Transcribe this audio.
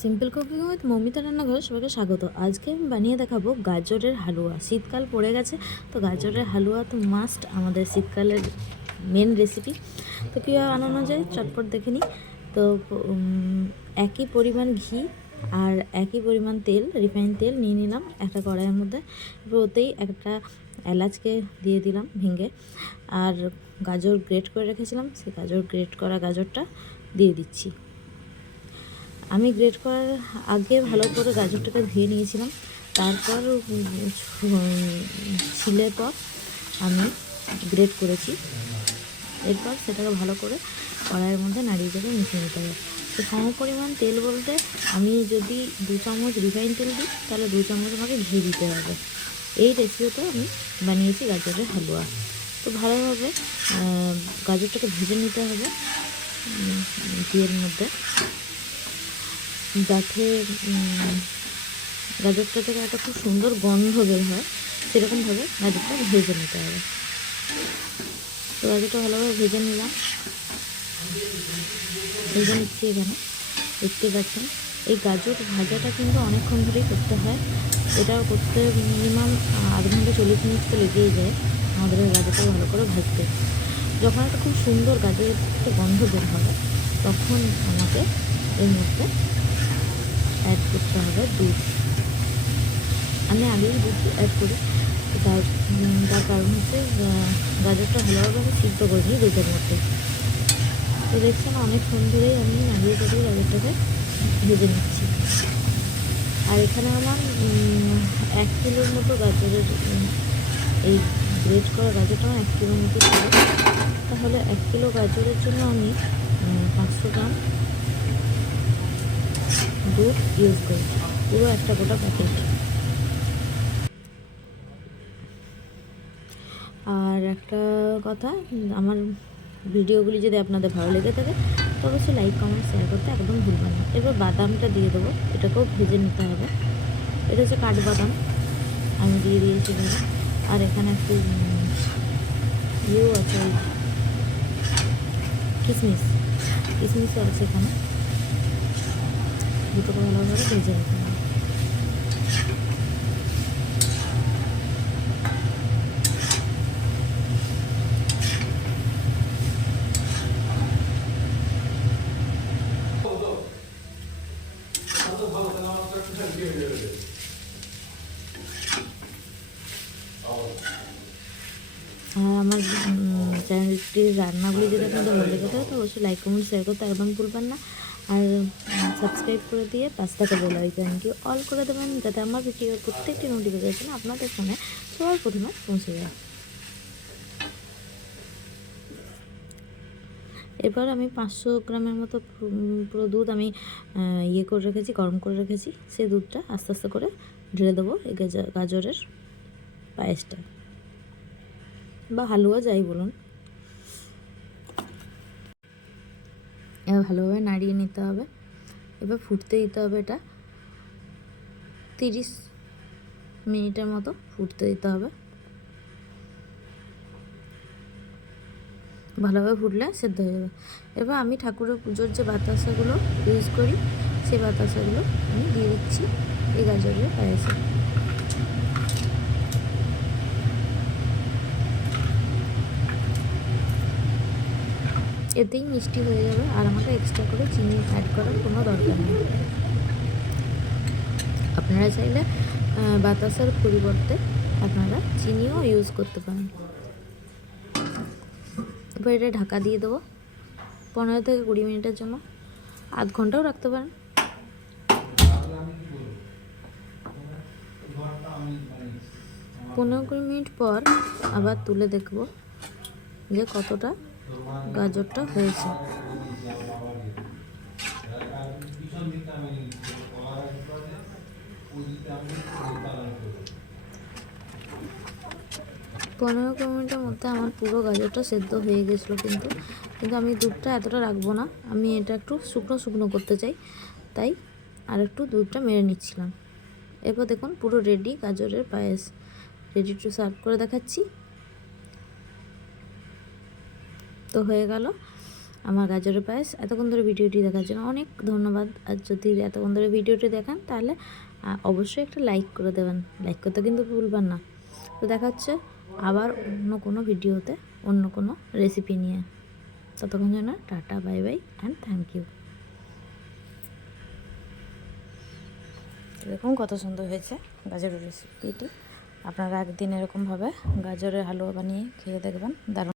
Simple cooking with Moumita রান্নাঘরে সবাইকে স্বাগত। আজকে আমি বানিয়ে দেখাবো গাজরের হালুয়া। শীতকাল পড়ে গেছে, তো গাজরের হালুয়া তো মাস্ট আমাদের শীতকালের মেন রেসিপি। তো কীভাবে বানানো যায় চটপট দেখে নিই। তো একই পরিমাণ ঘি আর একই পরিমাণ তেল, রিফাইন তেল নিয়ে নিলাম একটা কড়াইয়ের মধ্যে। ওতেই একটা এলাচকে দিয়ে দিলাম ভেঙে, আর গাজর গ্রেট করে রেখেছিলাম, সেই গ্রেট করা গাজরটা দিয়ে দিচ্ছি। আমি গ্রেট করার আগে ভালো করে গাজরটাকে ধুয়ে নিয়েছিলাম, তারপর ছিলে পর আমি গ্রেট করেছি। এরপর সেটাকে ভালো করে কড়াইয়ের মধ্যে নাড়িয়ে চেড়ে মিশিয়ে নিতে হবে। তো সম পরিমাণ তেল বলতে আমি যদি 2 চামচ রিফাইন তেল দিই তাহলে 2 চামচ আমাকে ঘি দিতে হবে। এই রেসিপিতে আমি বানিয়েছি গাজরের হালুয়া। তো ভালোভাবে গাজরটাকে ভেজে নিতে হবে ঘিয়ের মধ্যে, যাতে গাজরটা থেকে একটা খুব সুন্দর গন্ধ বের হয়, সেরকমভাবে গাজরটা ভেজে নিতে হবে। তো গাজরটা ভালোভাবে ভেজে নিলাম, ভেজে নিচ্ছি। এখানে দেখতে পাচ্ছেন এই গাজর ভাজাটা কিন্তু অনেকক্ষণ ধরেই করতে হয়। এটা করতে মিনিমাম আধ ঘন্টা 40 মিনিট তো লেগেই যায় আমাদের এই গাজরটা ভালো করে ভাজতে। যখন একটা খুব সুন্দর গাজরের একটা গন্ধ বের হবে তখন আমাকে এর মধ্যে অ্যাড করতে হবে দুধ। আমি আগেই দুধ অ্যাড করি, তার কারণ হচ্ছে গাজরটা ভালোভাবে আমি সিদ্ধ করে নিই দুধের মধ্যে। তো দেখছেন অনেকক্ষণ ধরেই আমি নাড়িয়ে চাড়িয়ে গাজরটাকে ভেজে নিচ্ছি। আর এখানে আমার 1 কিলোর মতো গাজরের এই গ্রেট করা গাজরটা আমার 1 কিলোর মতো ছিল। তাহলে 1 কিলো গাজরের জন্য আমি 500 গ্রাম দুধ ইউজ করি, পুরো একটা গোটা প্যাকেট। আর একটা কথা, আমার ভিডিওগুলি যদি আপনাদের ভালো লেগে থাকে তো অবশ্যই লাইক কমেন্ট শেয়ার করতে একদম ভুলবেন না। এবার বাদামটা দিয়ে দেবো, এটাকেও ভেজে নিতে হবে। এটা হচ্ছে কাঠবাদাম, আমি দিয়ে দিয়েছি এখানে। আর এখানে একটু ইয়েও আছে, ওই কিশমিশও আছে এখানে। দুটোকে ভালোভাবে ভেজে নিতে হবে। আর আমার চ্যানেলটির রান্নাগুলি যদি আপনাদের ভালো লেগে থাকে তো অবশ্যই লাইক কমেন্ট শেয়ার করতে একদম ভুলবেন না। আর সাবস্ক্রাইব করে দিয়ে পাশ থেকে বেল আইকনটি অল করে দেবেন, যাতে আমার ভিডিওর প্রত্যেকটি নোটিফিকেশন আপনাদের ফোনে সবার প্রথমে পৌঁছে যায়। এবার আমি 500 গ্রামের মতো পুরো দুধ আমি করে রেখেছি, গরম করে রেখেছি। সেই দুধটা আস্তে আস্তে করে ঢেলে দেবো এই গাজরের পায়েসটা বা হালুয়া যাই বলুন। এবার ভালোভাবে নাড়িয়ে নিতে হবে। এবার ফুটতে দিতে হবে, এটা 30 মিনিটের মতো ফুটতে দিতে হবে। ভালোভাবে ফুটলে সেদ্ধ হয়ে যাবে। এবার আমি ঠাকুরের পুজোর যে বাতাসাগুলো ইউজ করি সেই বাতাসাগুলো আমি দিয়ে দিচ্ছি এই গাজরের পায়েসে। এতেই মিষ্টি হয়ে যাবে, আর আমাকে এক্সট্রা করে চিনি অ্যাড করার কোনো দরকার নেই। আপনারা চাইলে বাতাসার পরিবর্তে আপনারা চিনিও ইউজ করতে পারেন। এবার এটা ঢাকা দিয়ে দেবো 15 থেকে 20 মিনিটের জন্য, আধ ঘন্টাও রাখতে পারেন। 15-20 মিনিট পর আবার তুলে দেখব যে কতটা গাজরটা হয়েছে। পনেরো মিনিটের মধ্যে আমার পুরো গাজরটা সেদ্ধ হয়ে গেছিলো, কিন্তু আমি দুধটা এতটা রাখবো না, আমি এটা একটু শুকনো শুকনো করতে চাই, তাই আর একটু দুধটা মেরে নিচ্ছিলাম। এরপর দেখুন পুরো রেডি গাজরের পায়েস, রেডি টু সার্ভ করে দেখাচ্ছি। তো হয়ে গেল আমার গাজরের পায়েস। এতক্ষণ ধরে ভিডিওটি দেখার জন্য অনেক ধন্যবাদ। আর যদি এতক্ষণ ধরে ভিডিওটি দেখেন তাহলে অবশ্যই একটা লাইক করে দেবেন, লাইক করতে কিন্তু ভুলবেন না। তো দেখা হচ্ছে আবার অন্য কোনো ভিডিওতে অন্য কোনো রেসিপি নিয়ে। ততক্ষণ জন্য tata, bye bye and thank you. দেখুন কত সুন্দর হয়েছে গাজরের রেসিপিটি। আপনারা একদিন এরকমভাবে গাজরের হালুয়া বানিয়ে খেয়ে দেখবেন, দারুণ।